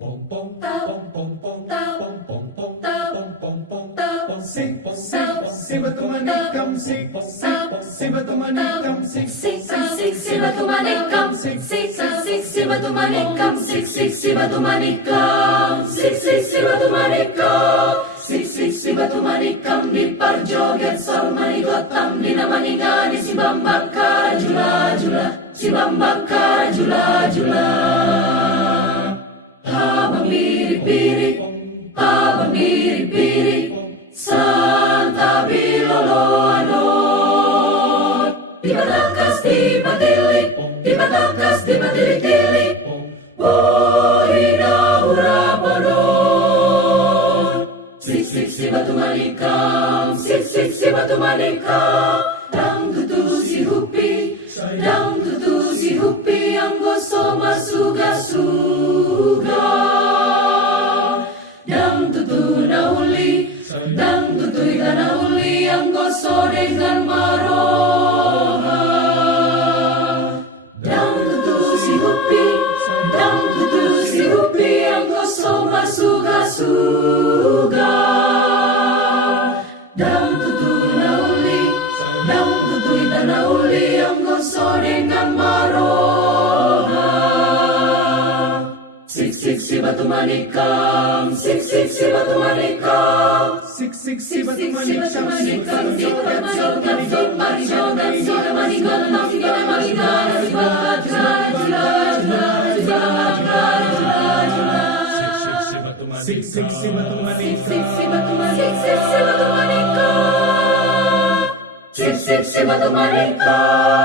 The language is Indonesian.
Sibatu manikam sibatu manikam Sibatu manikam Sibatu manikam Sibatu manikam Sibatu manikam di parjoget sol manigotam dinamaningani si bambaka jula jula si bambaka jula jula habang biri-biri Santa Biloloanon di batakas di batili Bohina uraponon si batu manikam si batu manikam dang tutu si hupi ang goso masuga-suga dang tutu na uli dang tutu na uli ang goso dengan maroha dang tutu si hupi ang goso masuga-suga dang tutu na uli ang goso dengan maroha si batu manikam si batu manikam si batu manikam si batu manikam